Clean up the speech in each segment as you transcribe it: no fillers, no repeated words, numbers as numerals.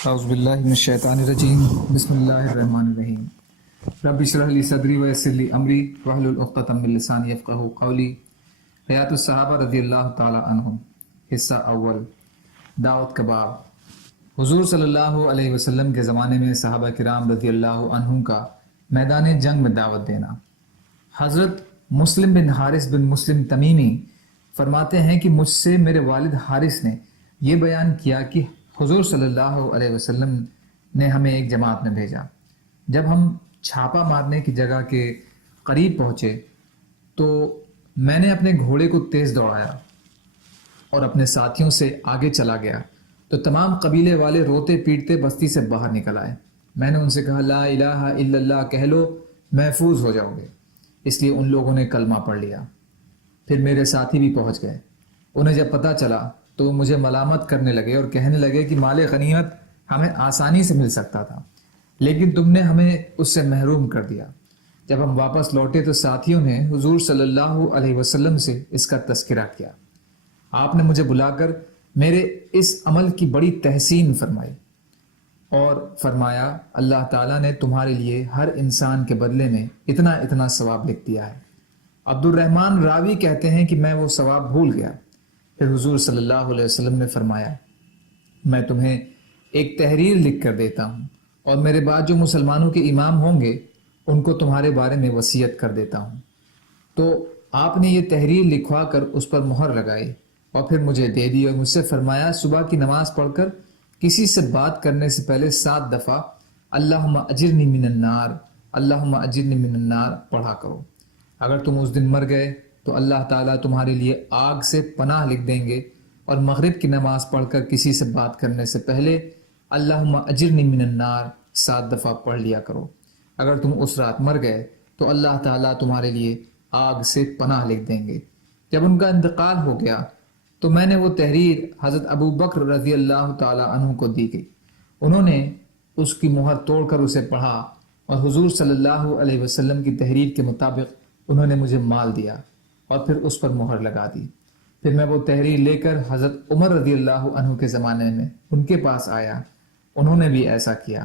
اعوذ باللہ من الشیطان الرجیم بسم اللہ الرحمن الرحیم رب اشرح لی صدری ویسر لی امری واحلل عقدۃ من لسانی یفقہوا قولی۔ حیات الصحابہ رضی اللہ تعالی عنہم، حصہ اول، دعوت کا باب۔ حضور صلی اللہ علیہ وسلم کے زمانے میں صحابہ کرام رضی اللہ عنہم کا میدان جنگ میں دعوت دینا۔ حضرت مسلم بن حارث بن مسلم تمیمی فرماتے ہیں کہ مجھ سے میرے والد حارث نے یہ بیان کیا کہ حضور صلی اللہ علیہ وسلم نے ہمیں ایک جماعت میں بھیجا۔ جب ہم چھاپا مارنے کی جگہ کے قریب پہنچے تو میں نے اپنے گھوڑے کو تیز دوڑایا اور اپنے ساتھیوں سے آگے چلا گیا تو تمام قبیلے والے روتے پیٹتے بستی سے باہر نکل آئے۔ میں نے ان سے کہا لا الہ الا اللہ کہہ لو، محفوظ ہو جاؤ گے۔ اس لیے ان لوگوں نے کلمہ پڑھ لیا۔ پھر میرے ساتھی بھی پہنچ گئے۔ انہیں جب پتہ چلا تو وہ مجھے ملامت کرنے لگے اور کہنے لگے کہ مال غنیمت ہمیں آسانی سے مل سکتا تھا، لیکن تم نے ہمیں اس سے محروم کر دیا۔ جب ہم واپس لوٹے تو ساتھیوں نے حضور صلی اللہ علیہ وسلم سے اس کا تذکرہ کیا۔ آپ نے مجھے بلا کر میرے اس عمل کی بڑی تحسین فرمائی اور فرمایا اللہ تعالیٰ نے تمہارے لیے ہر انسان کے بدلے میں اتنا اتنا ثواب لکھ دیا ہے۔ عبد الرحمن راوی کہتے ہیں کہ میں وہ ثواب بھول گیا۔ پھر حضور صلی اللہ علیہ وسلم نے فرمایا میں تمہیں ایک تحریر لکھ کر دیتا ہوں اور میرے بعد جو مسلمانوں کے امام ہوں گے ان کو تمہارے بارے میں وصیت کر دیتا ہوں۔ تو آپ نے یہ تحریر لکھوا کر اس پر مہر لگائی اور پھر مجھے دے دی اور مجھ سے فرمایا صبح کی نماز پڑھ کر کسی سے بات کرنے سے پہلے 7 دفعہ اللہم اجرنی من النار، اللہم اجرنی من النار پڑھا کرو۔ اگر تم اس دن مر گئے تو اللہ تعالیٰ تمہارے لیے آگ سے پناہ لکھ دیں گے، اور مغرب کی نماز پڑھ کر کسی سے بات کرنے سے پہلے اللہم اجرنی من النار 7 دفعہ پڑھ لیا کرو۔ اگر تم اس رات مر گئے تو اللہ تعالیٰ تمہارے لیے آگ سے پناہ لکھ دیں گے۔ جب ان کا انتقال ہو گیا تو میں نے وہ تحریر حضرت ابو بکر رضی اللہ تعالیٰ عنہ کو دی گئی۔ انہوں نے اس کی مہر توڑ کر اسے پڑھا اور حضور صلی اللہ علیہ وسلم کی تحریر کے مطابق انہوں نے مجھے مال دیا اور پھر اس پر مہر لگا دی۔ پھر میں وہ تحریر لے کر حضرت عمر رضی اللہ عنہ کے زمانے میں ان کے پاس آیا، انہوں نے بھی ایسا کیا۔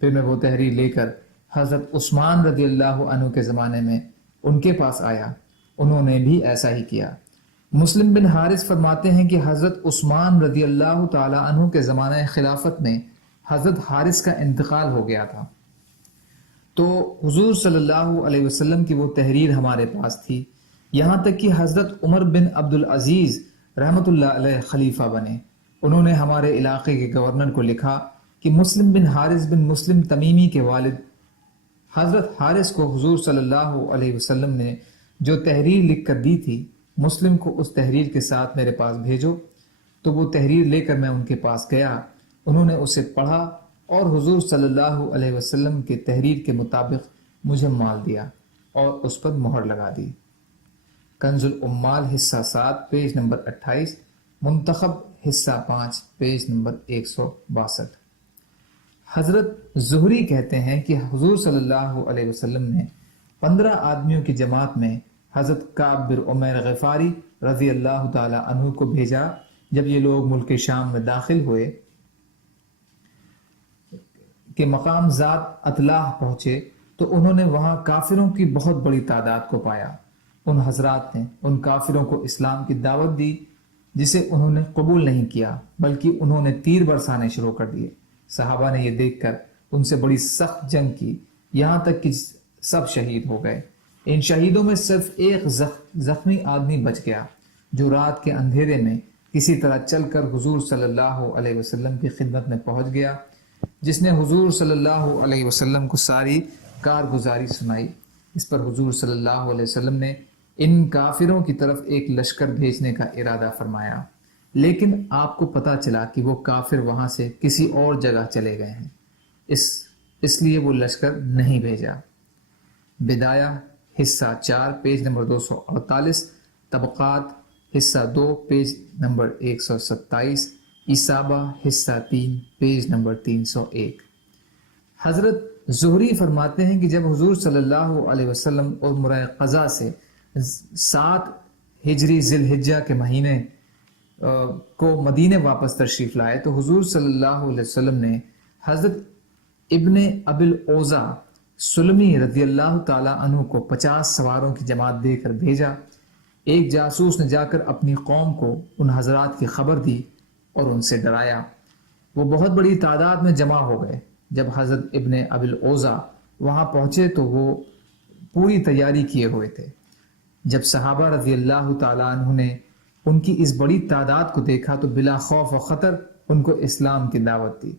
پھر میں وہ تحریر لے کر حضرت عثمان رضی اللہ عنہ کے زمانے میں ان کے پاس آیا، انہوں نے بھی ایسا ہی کیا۔ مسلم بن حارث فرماتے ہیں کہ حضرت عثمان رضی اللہ تعالی عنہ کے زمانہ خلافت میں حضرت حارث کا انتقال ہو گیا تھا، تو حضور صلی اللہ علیہ وسلم کی وہ تحریر ہمارے پاس تھی، یہاں تک کہ حضرت عمر بن عبد العزیز رحمۃ اللہ علیہ خلیفہ بنے۔ انہوں نے ہمارے علاقے کے گورنر کو لکھا کہ مسلم بن حارث بن مسلم تمیمی کے والد حضرت حارث کو حضور صلی اللہ علیہ وسلم نے جو تحریر لکھ کر دی تھی، مسلم کو اس تحریر کے ساتھ میرے پاس بھیجو۔ تو وہ تحریر لے کر میں ان کے پاس گیا، انہوں نے اسے پڑھا اور حضور صلی اللہ علیہ وسلم کے تحریر کے مطابق مجھے مال دیا اور اس پر مہر لگا دی۔ کنز العمال حصہ 7 پیج نمبر 28، منتخب حصہ 5 پیج نمبر 162۔ حضرت زہری کہتے ہیں کہ حضور صلی اللہ علیہ وسلم نے 15 آدمیوں کی جماعت میں حضرت کعب بن عمیر غفاری رضی اللہ تعالی عنہ کو بھیجا۔ جب یہ لوگ ملک شام میں داخل ہوئے کہ مقام ذات اطلاح پہنچے تو انہوں نے وہاں کافروں کی بہت بڑی تعداد کو پایا۔ ان حضرات نے ان کافروں کو اسلام کی دعوت دی جسے انہوں نے قبول نہیں کیا، بلکہ انہوں نے تیر برسانے شروع کر دیے۔ صحابہ نے یہ دیکھ کر ان سے بڑی سخت جنگ کی، یہاں تک کہ سب شہید ہو گئے۔ ان شہیدوں میں صرف ایک زخمی آدمی بچ گیا جو رات کے اندھیرے میں کسی طرح چل کر حضور صلی اللہ علیہ وسلم کی خدمت میں پہنچ گیا، جس نے حضور صلی اللہ علیہ وسلم کو ساری کارگزاری سنائی۔ اس پر حضور صلی اللہ علیہ وسلم نے ان کافروں کی طرف ایک لشکر بھیجنے کا ارادہ فرمایا، لیکن آپ کو پتہ چلا کہ وہ کافر وہاں سے کسی اور جگہ چلے گئے ہیں، اس لیے وہ لشکر نہیں بھیجا۔ بدایہ حصہ 4 پیج نمبر 248، طبقات حصہ 2 پیج نمبر 127، اصابہ حصہ 3 پیج نمبر 301۔ حضرت زہری فرماتے ہیں کہ جب حضور صلی اللہ علیہ وسلم اور مرۂ قضا سے 7 ہجری ذی الحجہ کے مہینے کو مدینے واپس تشریف لائے تو حضور صلی اللہ علیہ وسلم نے حضرت ابن ابی الاوزع سلمی رضی اللہ تعالیٰ عنہ کو 50 سواروں کی جماعت دے کر بھیجا۔ ایک جاسوس نے جا کر اپنی قوم کو ان حضرات کی خبر دی اور ان سے ڈرایا۔ وہ بہت بڑی تعداد میں جمع ہو گئے۔ جب حضرت ابن ابی الاوزع وہاں پہنچے تو وہ پوری تیاری کیے ہوئے تھے۔ جب صحابہ رضی اللہ تعالیٰ عنہ نے ان کی اس بڑی تعداد کو دیکھا تو بلا خوف و خطر ان کو اسلام کی دعوت دی۔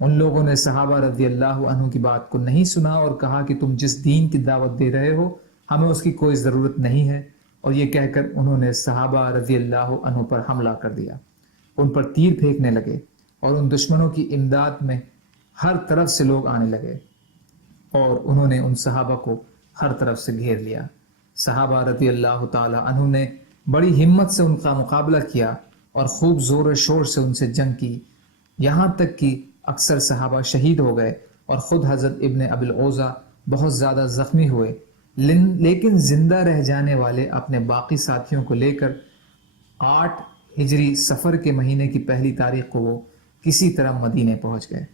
ان لوگوں نے صحابہ رضی اللہ عنہ کی بات کو نہیں سنا اور کہا کہ تم جس دین کی دعوت دے رہے ہو ہمیں اس کی کوئی ضرورت نہیں ہے، اور یہ کہہ کر انہوں نے صحابہ رضی اللہ عنہ پر حملہ کر دیا۔ ان پر تیر پھینکنے لگے اور ان دشمنوں کی امداد میں ہر طرف سے لوگ آنے لگے اور انہوں نے ان صحابہ کو ہر طرف سے گھیر لیا۔ صحابہ رضی اللہ تعالی عنہ نے بڑی ہمت سے ان کا مقابلہ کیا اور خوب زور و شور سے ان سے جنگ کی، یہاں تک کہ اکثر صحابہ شہید ہو گئے اور خود حضرت ابن ابی الاوزع بہت زیادہ زخمی ہوئے، لیکن زندہ رہ جانے والے اپنے باقی ساتھیوں کو لے کر 8 ہجری صفر کے مہینے کی پہلی تاریخ کو وہ کسی طرح مدینے پہنچ گئے۔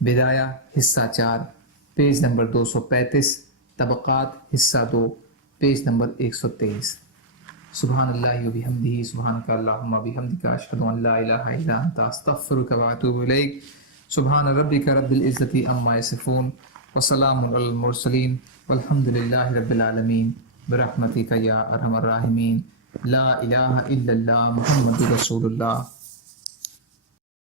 بدایہ حصہ 4 پیج نمبر 235، طبقات حصہ 2 پیج نمبر 123۔ سبحان اللہ و بحمدہ، سبحانک اللہم و بحمدک، اشہد ان لا الہ الا انت، استغفرک و اتوب الیک۔ سبحان ربک رب العزۃ عما یصفون وسلام علی المرسلین والحمد للہ رب العالمین برحمتک یا ارحم الراحمین۔ لا الہ الا اللہ محمد رسول اللہ۔